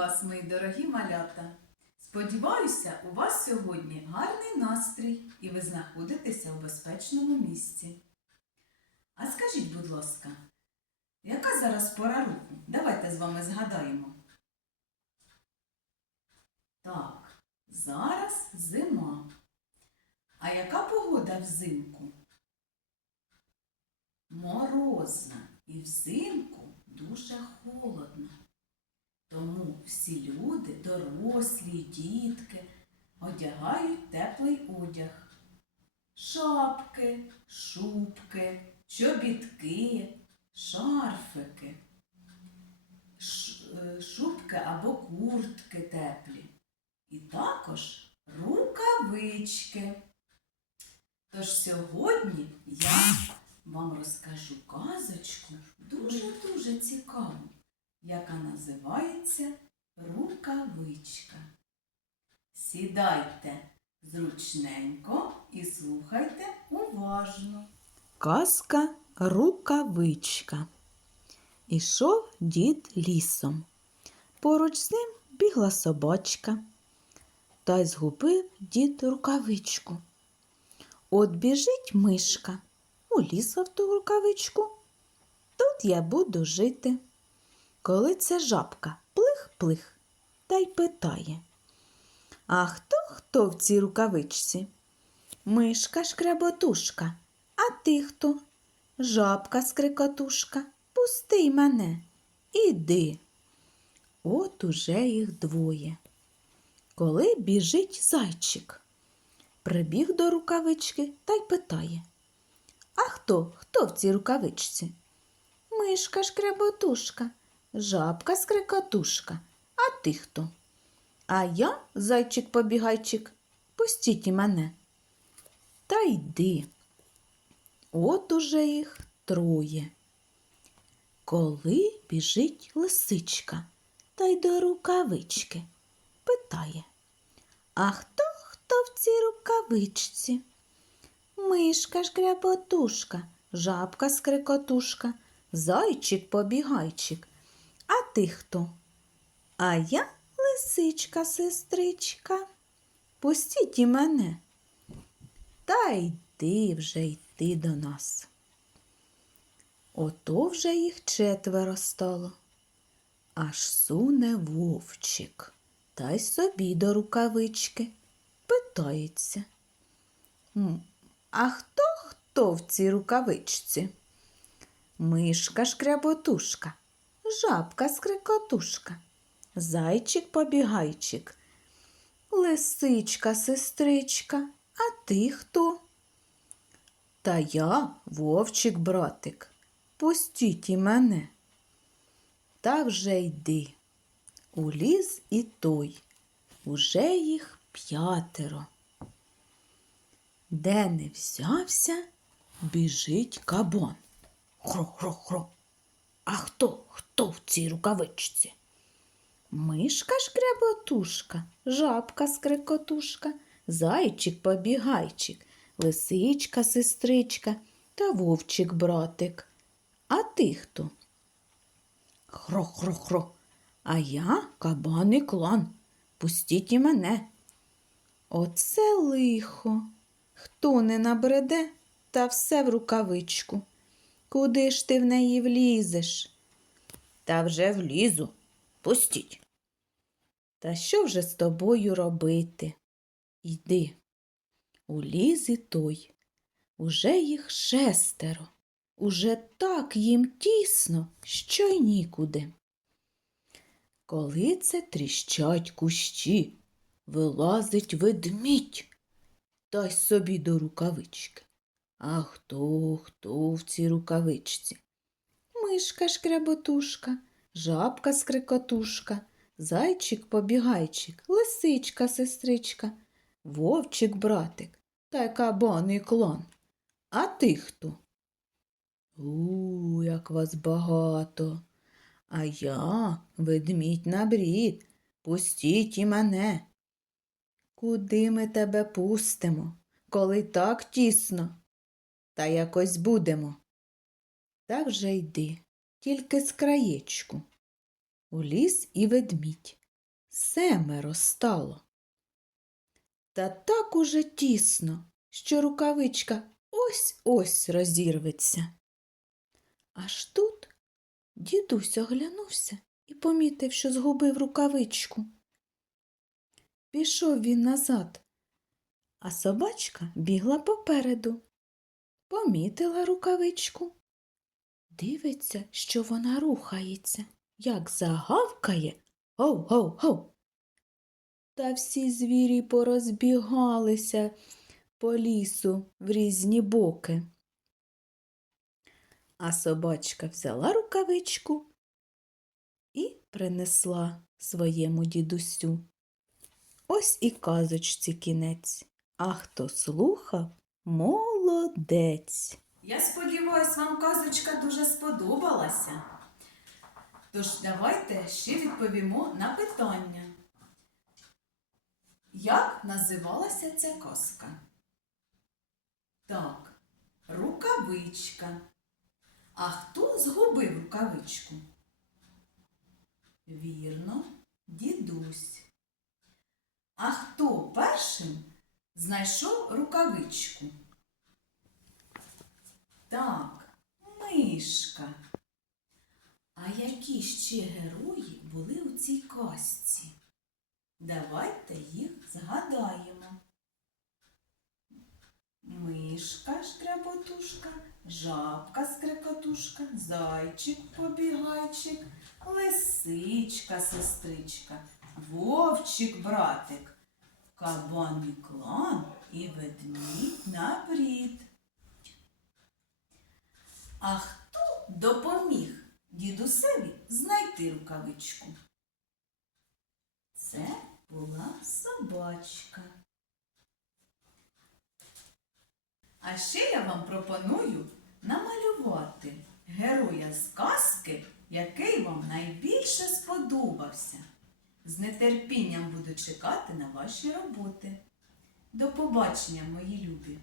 вас, мої дорогі малята! Сподіваюся, у вас сьогодні гарний настрій і ви знаходитеся у безпечному місці. А скажіть, будь ласка, яка зараз пора року? Давайте з вами згадаємо. Так, зараз зима. А яка погода взимку? Морозна і взимку дуже холодно. Всі люди, дорослі, дітки, одягають теплий одяг. Шапки, шубки, чобітки, шарфики, е, шубки або куртки теплі. І також рукавички. Тож сьогодні я вам розкажу казочку дуже-дуже цікаву яка називається рукавичка. Сідайте зручненько і слухайте уважно. Казка рукавичка. Ішов дід лісом. Поруч з ним бігла собачка. Та й згубив дід рукавичку. От біжить мишка, улізла в ту рукавичку. Тут я буду жити. Коли це жабка плих-плих та й питає. А хто хто в цій рукавичці? Мишка шкреботушка. А ти хто? Жабка скрикотушка. Пусти мене. Іди. От уже їх двоє. Коли біжить зайчик, прибіг до рукавички та й питає. А хто? Хто в цій рукавичці? Мишка шкреботушка, жабка скрикотушка. А ти хто? А я, зайчик-побігайчик, пустіть і мене. Та йди. От уже їх троє. Коли біжить лисичка та й до рукавички, питає, а хто хто в цій рукавичці? Мишка шкряботушка, жабка скрикотушка, зайчик побігайчик. А ти хто? А я лисичка, сестричка. Пустіть і мене. Та йди вже йти до нас. Ото вже їх четверо стало. Аж суне вовчик, та й собі до рукавички питається. А хто хто в цій рукавичці? Мишка шкряботушка, жабка скрикотушка, зайчик побігайчик, лисичка сестричка, а ти хто? Та я вовчик братик, пустіть і мене. Та вже йди. Уліз і той, уже їх п'ятеро. Де не взявся, біжить кабан. Хро-хро-хро. А хто? Хто в цій рукавичці? Мишка шкряботушка, жабка скрикотушка, зайчик побігайчик, лисичка сестричка та вовчик братик. А ти хто? Хро-хро-хро. А я кабан і клан. Пустіть і мене. Оце лихо. Хто не набреде, та все в рукавичку. Куди ж ти в неї влізеш? Та вже влізу. Пустіть. Та що вже з тобою робити? Йди. Уліз і той. Уже їх шестеро. Уже так їм тісно, що й нікуди. Коли це тріщать кущі, вилазить ведмідь, та й собі до рукавички. А хто, хто в цій рукавичці? Мишка шкряботушка, жабка скрикотушка, зайчик побігайчик, лисичка сестричка, вовчик братик та й кабан і клан. А ти хто? У, як вас багато. А я ведмідь на брід. Пустіть і мене. Куди ми тебе пустимо, коли так тісно? Та якось будемо. Так вже йди, тільки з краєчку. Уліз і ведмідь. семеро стало. Та так уже тісно, що рукавичка ось-ось розірветься. Аж тут дідусь оглянувся і помітив, що згубив рукавичку. Пішов він назад, а собачка бігла попереду. Помітила рукавичку. Дивиться, що вона рухається, як загавкає. Гов-гов-гов. Та всі звірі порозбігалися по лісу в різні боки. А собачка взяла рукавичку і принесла своєму дідусю. Ось і казочці кінець. А хто слухав, молодець. Я сподіваюсь, вам казочка дуже сподобалася. Тож давайте ще відповімо на питання. Як називалася ця казка? Так, рукавичка. А хто згубив рукавичку? Вірно, дідусь. А хто першим знайшов рукавичку? Так, мишка. А які ще герої були у цій казці? Давайте їх згадаємо. Мишка шкряботушка, жабка скрекотушка, зайчик побігайчик, лисичка сестричка, вовчик братик, кабан Міклан і ведмідь на брід. А хто допоміг дідусеві знайти рукавичку? Це була собачка. А ще я вам пропоную намалювати героя з казки, який вам найбільше сподобався. З нетерпінням буду чекати на ваші роботи. До побачення, мої любі!